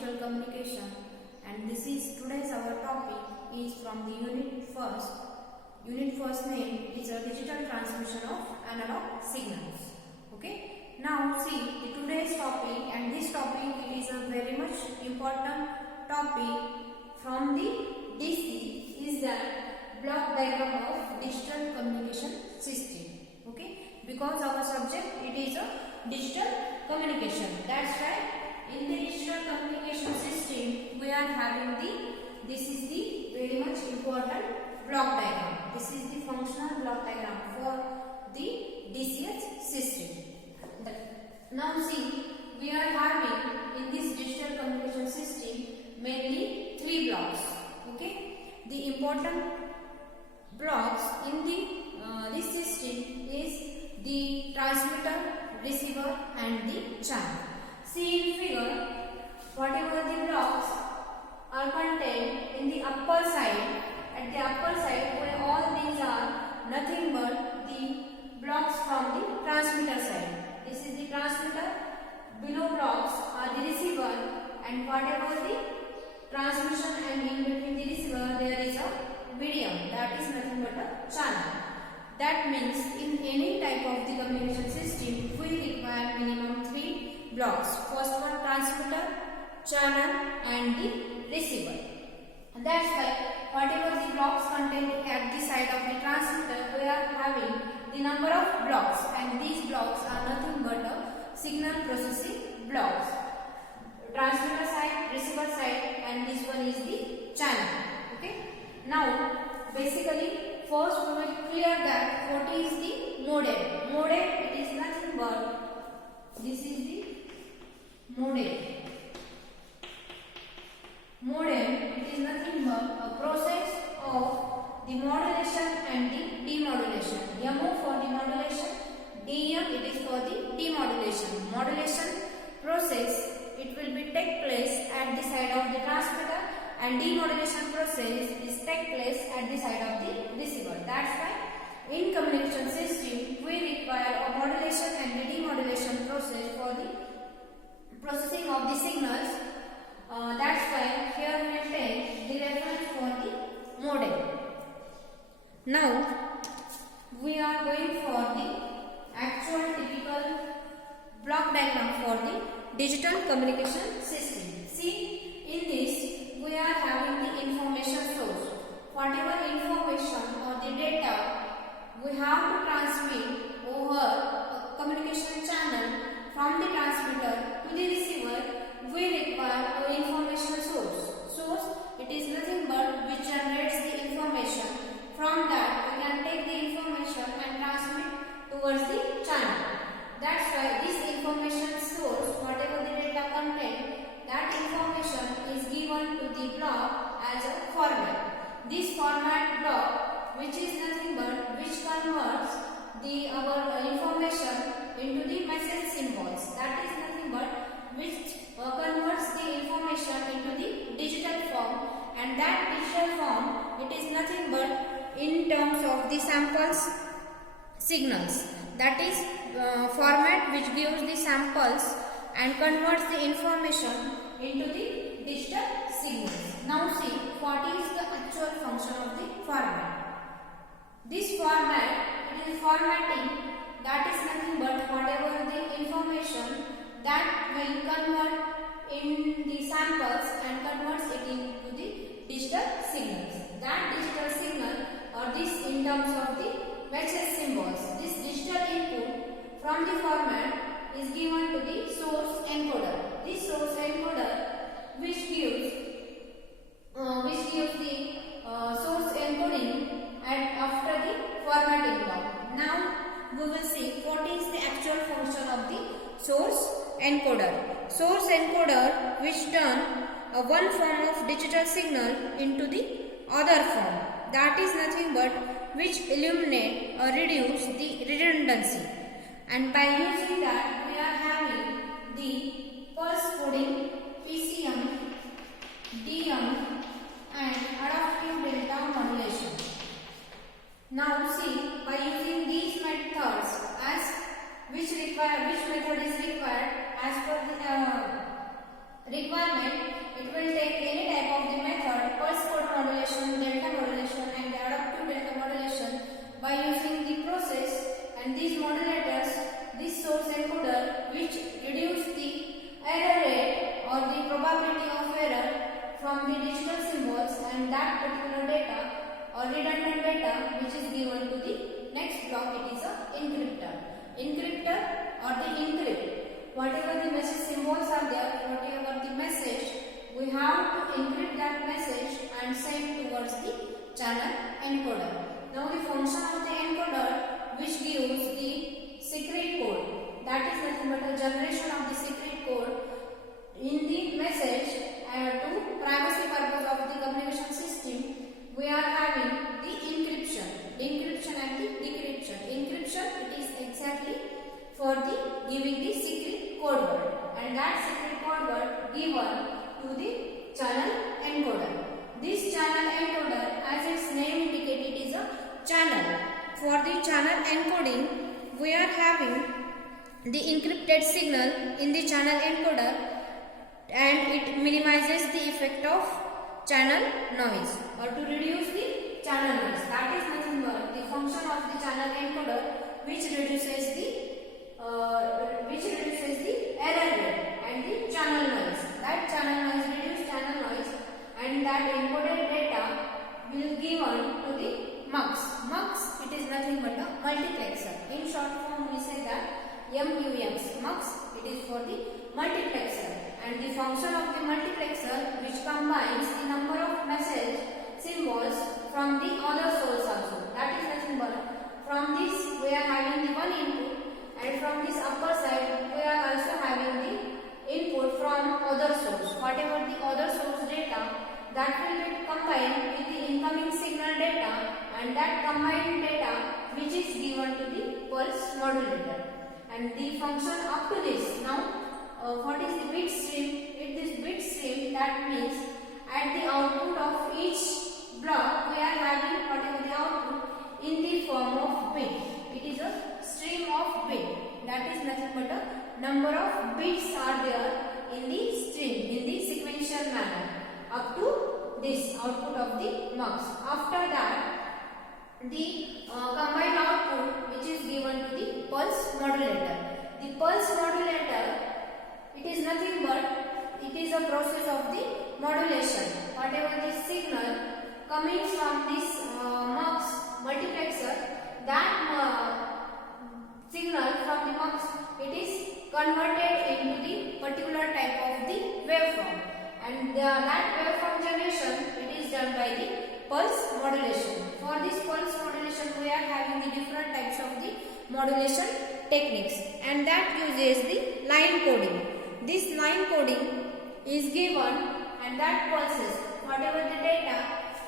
digital communication, and this is today's our topic is from the unit first. Unit first name is a digital transmission of analog signals. Okay. Now see the today's topic, and this topic is a very much important topic from the DC is that block diagram of digital communication system. Okay, because our subject it is a digital communication. That's right. In the digital communication system, we are having this is the very much important block diagram. This is the functional block diagram for the DCS system. Now see, we are having in this digital communication system mainly three blocks. Okay, the important blocks in the this system is the transmitter, receiver, and the channel. See in figure, whatever the blocks are contained in the upper side, at the upper side where all these are nothing but the blocks from the transmitter side. This is the transmitter, below blocks are the receiver, and whatever the transmission and in between the receiver there is a medium, that is nothing but a channel. That means in any type of the communication system we require minimum three blocks. First one transmitter, channel, and the receiver. And that's why whatever the blocks contained at the side of the transmitter, we are having the number of blocks, and these blocks are nothing but a signal processing blocks. Transmitter side, receiver side, and this one is the channel. Okay. Now basically first we will clear that what is the modem. Modem it is nothing but this is the modem. Modem it is nothing but a process of the modulation and the demodulation. MO for the modulation, DM it is for the demodulation. Modulation process it will be take place at the side of the transmitter, and demodulation process is take place at the side of the receiver. That's why in communication system we require a modulation and the demodulation process for the processing of the signals. That's why here we will take the reference for the modem. Now we are going for the actual typical block diagram for the digital communication system. See, in this we are having the information source. Whatever information or the data we have to transmit over a communication channel from the transmitter to the receiver, we require an information source. Source it is nothing but which generates the information. From that we can take the information and transmit towards the channel. That's why this information source, whatever the data content, that information is given to the block as a format. This format block, which is nothing but which converts our information into the message symbols. That is nothing but which converts the information into the digital form, and that digital form it is nothing but in terms of the samples signals. That is format which gives the samples and converts the information into the digital signals. Now see what is the actual function of the format. This format it is formatting, that is nothing but whatever the information that will convert in the samples and converts it into the digital signals. That digital signal or this in terms of the message symbols, this digital input from the format is given to the source encoder. This source encoder which gives the source encoding after the formatting block. Now we will see what is the actual function of the source encoder. Source encoder which turn one form of digital signal into the other form. That is nothing but which eliminate or reduce the redundancy, and by using that we are having the pulse coding, PCM, DM, and adaptive delta modulation. Now see, by using these methods as which method is required as per the requirement, it will take any type of the method, pulse code modulation, delta modulation and the adaptive delta modulation by using the process, and these modulators, this source encoder which reduce the error rate or the probability of error from the digital symbols and that particular data or redundant data which is given to the next block. It is a encryptor. Encryptor or the encrypt. Whatever the message symbols are there, whatever the message, we have to encrypt that message and send towards the channel encoder. Now the function of the encoder which gives the secret code, that is nothing but a generation of the secret code in the message to privacy purpose of the communication system. We are having the encryption and the decryption. Encryption, it is exactly for the giving the secret code word, and that secret code word given to the channel encoder. This channel encoder, as its name indicates, it is a channel. For the channel encoding, we are having the encrypted signal in the channel encoder, and it minimizes the effect of channel noise or to reduce the channel noise. That is nothing but the function of the channel encoder which reduces the error rate and the channel noise. That channel noise reduces channel noise, and that encoded data will given to the MUX. MUX, it is nothing but a multiplexer. In short form, we say that MUX. MUX, it is for the multiplexer, and the function of the multiplexer which combines the number of message symbols from the other source also. That is nothing but from this we are having the one input, and from this upper side we are also having the input from other source. Whatever the other source data, that will get combined with the incoming signal data, and that combined data which is given to the pulse modulator. And the function up to this, now what is the bit stream? It is bit stream, that means at the output of each block we are having whatever the output in the form of bit. It is a stream of bit. That is nothing but a number of bits are there in the stream in the sequential manner up to this output of the MUX. After that, the combined output which is given to the pulse modulator. The pulse modulator, it is nothing but it is a process of the modulation. Whatever the signal coming from this MUX multiplexer, that signal from the MUX, it is converted into the particular type of the waveform, and that waveform generation, it is done by the pulse modulation. For this pulse modulation, we are having the different types of the modulation techniques, and that uses the line coding. This line coding is given, and that pulses whatever the data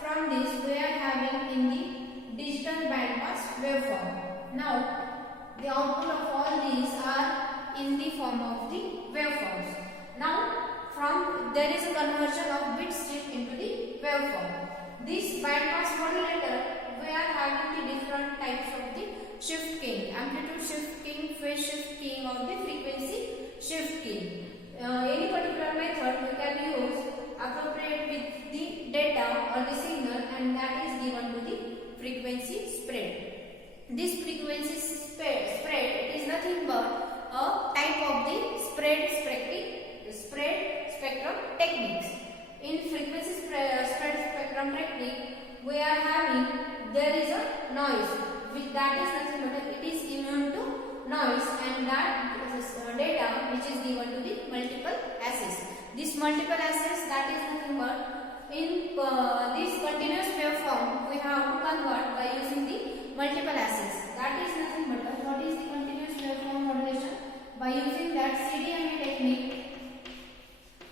from this we are having in the digital bandpass waveform. Now the output of all these are in the form of the waveforms. Now from there is a conversion of bit stream into the waveform. This bandpass modulator, we are having the different types of the shift keying, amplitude shift keying, phase shift keying, or the frequency shift keying. Any particular method we can use appropriate with the data or the signal, and that is given to the frequency spread. This frequency spread, it is nothing but a type of the spread spectrum techniques. In frequency spread spectrum technique, we are having, there is a noise which that is nothing but it is immune to noise, and that data which is given to the multiple access. This multiple access, that is nothing but in this continuous waveform we have to convert by using the multiple access. That is nothing but what is the continuous waveform modulation? By using that CDMA technique,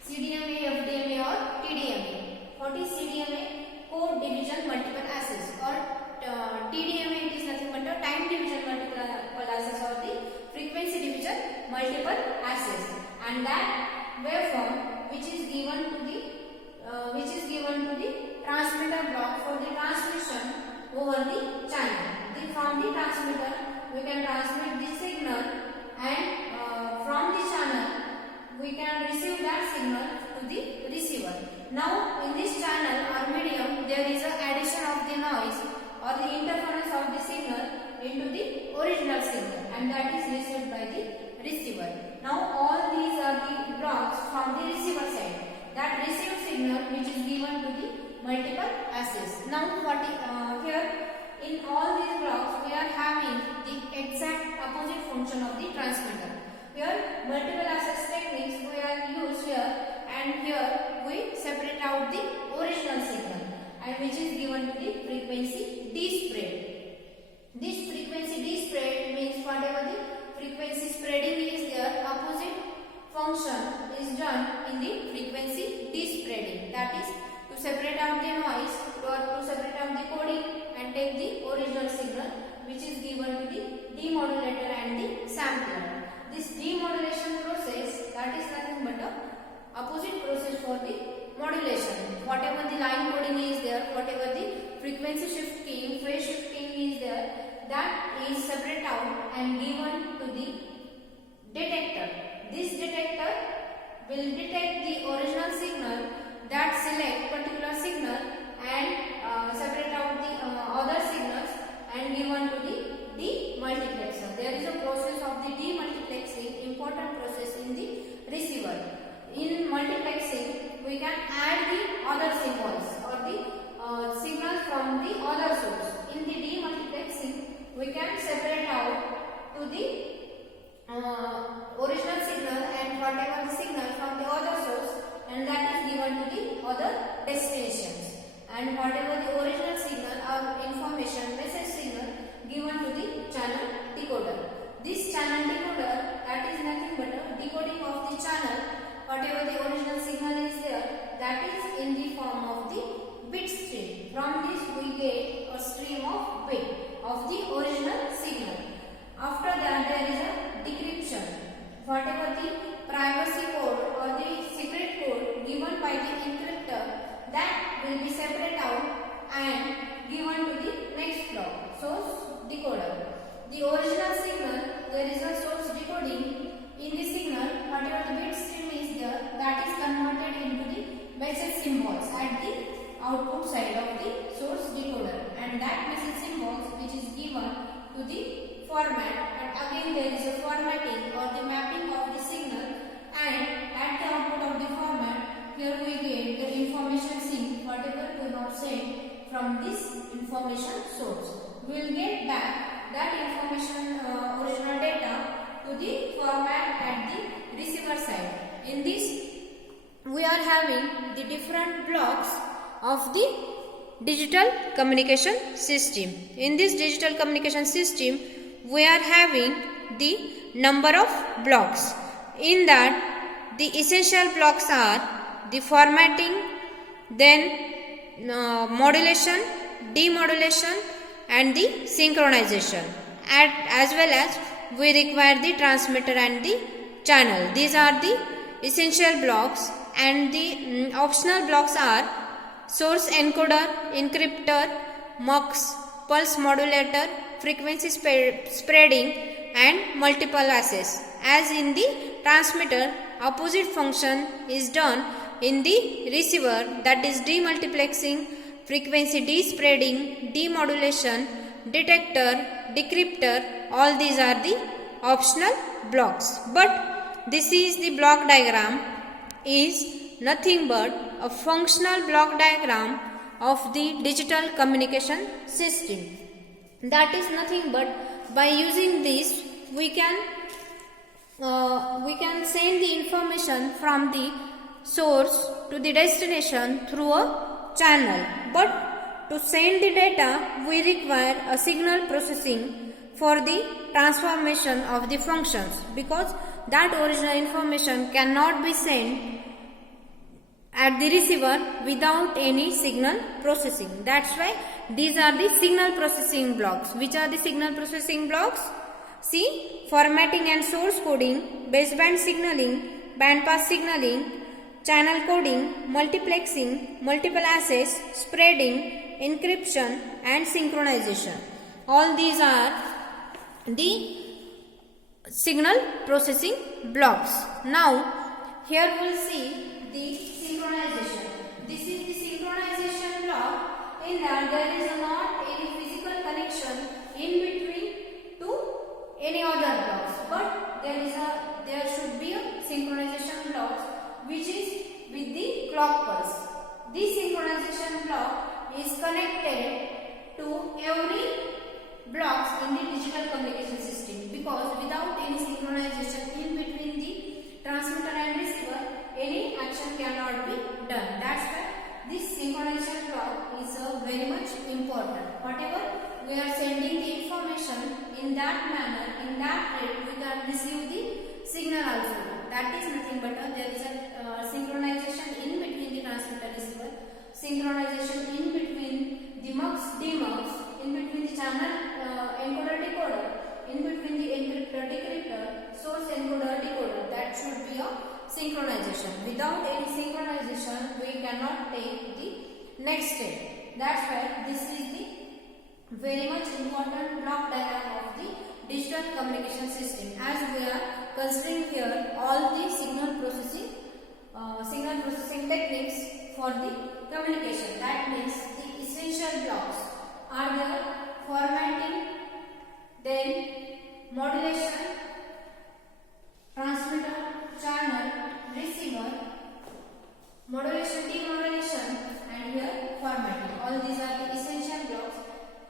CDMA, FDMA or TDMA. What is CDMA? Code division multiple access, or TDMA, it is nothing but a time division multiple access, or the frequency division multiple access. And that waveform which is given to the transmitter block for the transmission over the channel. From the transmitter we can transmit the signal, and from the channel we can receive that signal to the receiver. Now in this channel or medium there is a addition of the noise or the interference of the signal into the original signal, and that is received by the receiver. Now all these are the blocks from the receiver side. That received signal which is given to the multiple access. Now here in all these blocks we are having the exact opposite function of the transmitter. Here multiple access techniques we are used here, and here we separate out the original signal, and which is given to the frequency D spread. This frequency D spread means whatever the frequency spreading is there, opposite function is done in the frequency D spreading. That is to separate out the noise or to separate out the coding and take the original signal, which is given to the demodulator and the sampler. This demodulation process, that is nothing but a opposite process for the modulation. Whatever the line coding is there, whatever the frequency shifting, phase shifting is there, that is separate out and given to the detector. This detector will detect the original signal, that select particular signal and separate out the other signals and given to the demultiplexer. There is a process of the demultiplexing, important process in the receiver. In multiplexing, we can add the other symbols or the signals from the other source. In the demultiplexing, we can separate out to the original signal and whatever the signal from the other source, and that is given to the other destinations. And whatever the original signal or information, message signal, given to the channel decoder. This channel decoder, that is nothing but a decoding of the channel. Whatever the original signal is there, that is in the form of the bit stream. From this we get a stream of bit of the original signal. After that there is a decryption. Whatever the privacy code or the secret code given by the encryptor, that will be separate out and given to the next block, source decoder. The original signal, there is a source decoding. In the signal, whatever the bit stream is there, that is converted into the message symbols at the output side of the source decoder, and that message symbols which is given to the format, and again there is a formatting or the mapping of the signal, and at the output of the format, here we get the information sync, whatever we not sent from this information source. We will get back that information original data to the format at the receiver side. In this we are having the different blocks of the digital communication system. In this digital communication system we are having the number of blocks. In that the essential blocks are the formatting, then modulation, demodulation and the synchronization, as well as we require the transmitter and the channel. These are the essential blocks, and the optional blocks are source encoder, encryptor, mux, pulse modulator, frequency spreading and multiple access. As in the transmitter, opposite function is done in the receiver, that is demultiplexing, frequency despreading, demodulation, detector, decryptor. All these are the optional blocks. But this is the block diagram is nothing but a functional block diagram of the digital communication system. That is nothing but by using this we can send the information from the source to the destination through a channel. But to send the data we require a signal processing for the transformation of the functions, because that original information cannot be sent at the receiver without any signal processing. That's why these are the signal processing blocks. Which are the signal processing blocks? See, formatting and source coding, baseband signaling, bandpass signaling, channel coding, multiplexing, multiple access, spreading, encryption and synchronization. All these are the signal processing blocks. Now here we will see the synchronization. This is the synchronization block. In that there is not any physical connection in between to any other blocks, but there should be a synchronization block which is with the clock pulse. This synchronization block is connected to every blocks in the digital communication system, because without any synchronization in between the transmitter and receiver, any action cannot be done. That's why this synchronization block is very much important. Whatever we are sending the information in that manner, in that rate, we can receive the signal also. That is nothing but there is a synchronization in between the transmitter receiver, synchronization in between the mux demux, in between the channel encoder decoder, in between the encryptor decryptor, source encoder decoder. That should be a synchronization. Without any synchronization, we cannot take the next step. That's why this is the very much important block diagram of the digital communication system, as we are considering here all the signal processing techniques for the communication. That means the essential blocks are there: formatting, then modulation, transmitter, channel, receiver, modulation, demodulation, and here formatting. All these are the essential blocks,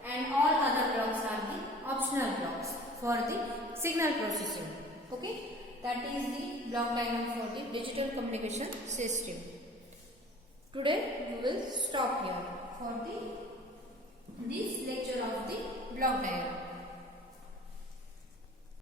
and all other blocks are the optional blocks for the signal processing. Okay, that is the block diagram for the digital communication system. Today we will stop here for this lecture of the block diagram.